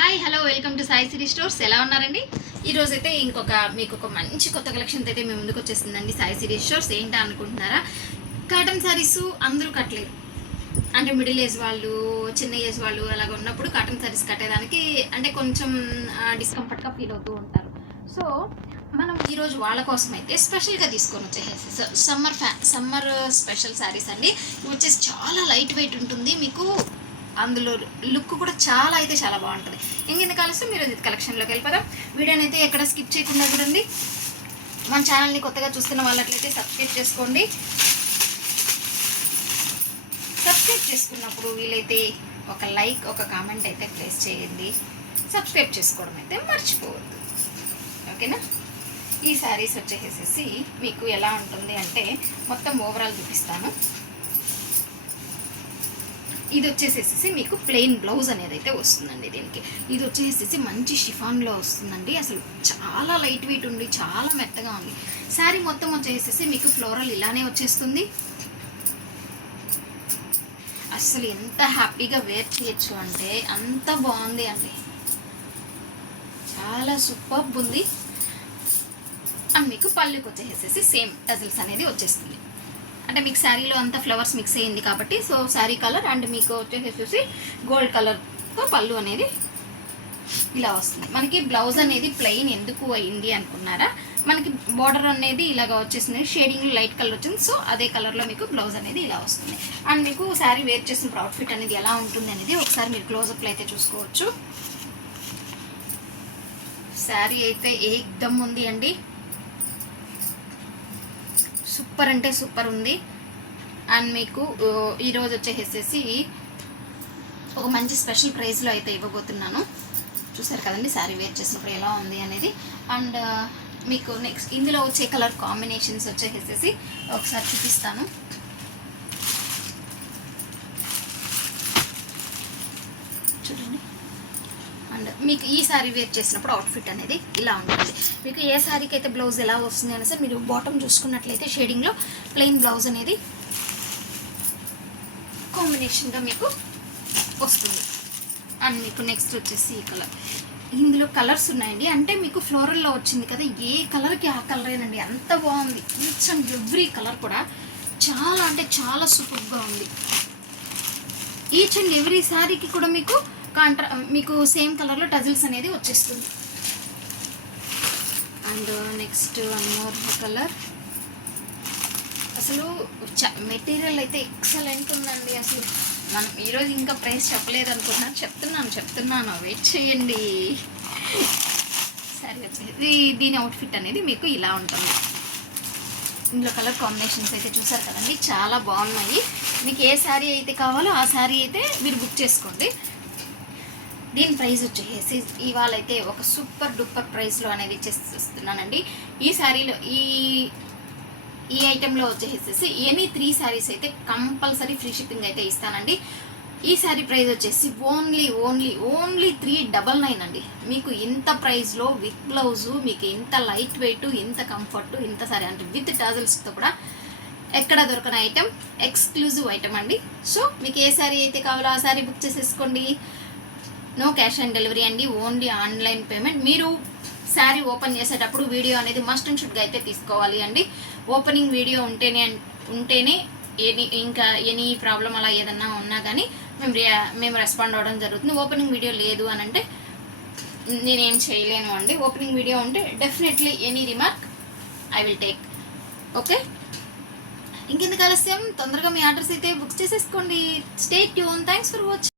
Hi hello welcome to Sai Siri stores. ఎలా ఉన్నారండి? ఈరోజు అయితే మీకు ఒక మంచి కొత్త కలెక్షన్ అయితే మేము ముందుకు వచ్చేసిందండి. సాయి సిరీ స్టోర్స్ ఏంటా అనుకుంటున్నారా? కాటన్ శారీస్ అందరూ కట్టలేరు, అంటే మిడిల్ ఏజ్ వాళ్ళు, చిన్న ఏజ్ వాళ్ళు అలాగ ఉన్నప్పుడు కాటన్ శారీస్ కట్టేదానికి అంటే కొంచెం డిస్కంఫర్ట్గా ఫీల్ అవుతూ ఉంటారు. సో మనం ఈరోజు వాళ్ళ కోసం అయితే స్పెషల్గా తీసుకొని వచ్చేసి సమ్మర్ స్పెషల్ శారీస్ అండి. ఇవి వచ్చేసి చాలా లైట్ వెయిట్ ఉంటుంది, మీకు అందులో లుక్ కూడా చాలా బాగుంటుంది. ఇంకెందుకు ఆలస్యం, మీరు కలెక్షన్లోకి వెళ్ళిపోదాం. వీడియోని అయితే ఎక్కడ స్కిప్ చేయకుండా చూడండి. మన ఛానల్ని కొత్తగా చూస్తున్న వాళ్ళట్లయితే సబ్స్క్రైబ్ చేసుకోండి. సబ్స్క్రైబ్ చేసుకున్నప్పుడు వీలైతే ఒక లైక్, ఒక కామెంట్ అయితే ప్లేస్ చేయండి. సబ్స్క్రైబ్ చేసుకోవడం అయితే మర్చిపోవద్దు, ఓకేనా? ఈ శారీస్ వచ్చేసేసి మీకు ఎలా ఉంటుంది అంటే మొత్తం ఓవరాల్ చూపిస్తాను. ఇది వచ్చేసేసి మీకు ప్లెయిన్ బ్లౌజ్ అనేది అయితే వస్తుందండి. దీనికి ఇది వచ్చేసేసి మంచి షిఫాన్లో వస్తుందండి. అసలు చాలా లైట్ వెయిట్ ఉంది, చాలా మెత్తగా ఉంది. శారీ మొత్తం వచ్చేసేసి మీకు ఫ్లోరల్ ఇలానే వచ్చేస్తుంది. అసలు ఎంత హ్యాపీగా వేర్ చేయొచ్చు అంటే అంత బాగుంది అండి, చాలా సూపర్బ్ ఉంది. అండ్ మీకు పళ్ళుకి వచ్చేసేసి సేమ్ టజిల్స్ అనేది వచ్చేస్తుంది. అంటే మీకు శారీలో అంతా ఫ్లవర్స్ మిక్స్ అయ్యింది కాబట్టి సో శారీ కలర్ అండ్ మీకు వచ్చేసేసి గోల్డ్ కలర్తో పళ్ళు అనేది ఇలా వస్తుంది. మనకి బ్లౌజ్ అనేది ప్లెయిన్ ఎందుకు అయింది అనుకున్నారా? మనకి బార్డర్ అనేది ఇలాగ వచ్చేసింది, షేడింగ్ లైట్ కలర్ వచ్చింది. సో అదే కలర్లో మీకు బ్లౌజ్ అనేది ఇలా వస్తుంది. అండ్ మీకు శారీ వేర్ చేసినప్పుడు అవుట్ఫిట్ అనేది ఎలా ఉంటుంది అనేది ఒకసారి మీరు క్లోజప్లో అయితే చూసుకోవచ్చు. శారీ అయితే ఏకదమ్ ఉంది అండి, సూపర్ అంటే సూపర్ ఉంది. అండ్ మీకు ఈరోజు వచ్చేసేసి ఒక మంచి స్పెషల్ ప్రైస్లో అయితే ఇవ్వబోతున్నాను. చూసారు కదండి శారీ వేర్ చేసినప్పుడు ఎలా ఉంది అనేది. అండ్ మీకు నెక్స్ట్ ఇందులో వచ్చే కలర్ కాంబినేషన్స్ వచ్చేసేసి ఒకసారి చూపిస్తాను. చూడండి. అండ్ మీకు ఈ శారీ వేర్ చేసినప్పుడు అవుట్ఫిట్ అనేది ఇలా ఉంటుంది. మీకు ఏ శారీకి అయితే బ్లౌజ్ ఎలా వస్తుంది అనేసి మీరు బాటమ్ చూసుకున్నట్లయితే షేడింగ్లో ప్లెయిన్ బ్లౌజ్ అనేది కాంబినేషన్గా మీకు వస్తుంది. అండ్ మీకు నెక్స్ట్ వచ్చేసి ఈ కలర్, ఇందులో కలర్స్ ఉన్నాయండి. అంటే మీకు ఫ్లోరల్లో వచ్చింది కదా, ఏ కలర్కి ఆ కలరేనండి, అంత బాగుంది. ఈచ్ అండ్ ఎవ్రీ కలర్ కూడా చాలా అంటే చాలా సూపర్గా ఉంది. ఈచ్ అండ్ ఎవ్రీ శారీకి కూడా మీకు సేమ్ కలర్లో టజిల్స్ అనేది వచ్చేస్తుంది. And next one more colour. అసలు మెటీరియల్ అయితే ఎక్సలెంట్ ఉందండి. అసలు మనం ఈరోజు ఇంకా ప్రైస్ చెప్పలేదు అనుకుంటున్నాను, చెప్తున్నాను వెయిట్ చేయండి. సరే వచ్చేది దీని అవుట్ఫిట్ అనేది మీకు ఇలా ఉంటుంది. ఇందులో కలర్ కాంబినేషన్స్ అయితే చూసారు కదండి, చాలా బాగున్నాయి. మీకు ఏ శారీ అయితే కావాలో ఆ శారీ అయితే మీరు బుక్ చేసుకోండి. దీని ప్రైస్ వచ్చేసి ఇవాళ అయితే ఒక సూపర్ డూపర్ ప్రైస్లో అనేది ఇచ్చేస్తున్నానండి. ఈ శారీలో ఈ ఐటెంలో వచ్చేసేసి ఎనీ 3 శారీస్ అయితే కంపల్సరీ ఫ్రీ షిప్పింగ్ అయితే ఇస్తానండి. ఈ శారీ ప్రైస్ వచ్చేసి ఓన్లీ 399 అండి. మీకు ఇంత ప్రైస్లో విత్ బ్లౌజు, మీకు ఇంత లైట్ వెయిట్, ఇంత కంఫర్ట్, ఇంత శారీ అంటే విత్ టాజల్స్తో కూడా ఎక్కడ దొరకని ఐటెం, ఎక్స్క్లూజివ్ ఐటెం అండి. సో మీకు ఏ శారీ అయితే కావాలో ఆ శారీ బుక్ చేసేసుకోండి. నో క్యాష్ ఆన్ డెలివరీ అండి, ఓన్లీ ఆన్లైన్ పేమెంట్. మీరు శారీ ఓపెన్ చేసేటప్పుడు వీడియో అనేది మస్ట్ అండ్ షుడ్గా అయితే తీసుకోవాలి అండి. ఓపెనింగ్ వీడియో ఉంటేనే ఇంకా ఎనీ ప్రాబ్లం అలా ఏదన్నా ఉన్నా కానీ మేము రెస్పాండ్ అవ్వడం జరుగుతుంది. ఓపెనింగ్ వీడియో లేదు అని అంటే నేనేం చేయలేను అండి. ఓపెనింగ్ వీడియో ఉంటే definitely any remark I will take, okay? ఇంకెందుకు ఆలస్యం, తొందరగా మీ ఆర్డర్స్ అయితే బుక్ చేసేసుకోండి. Stay tune. Thanks for watching.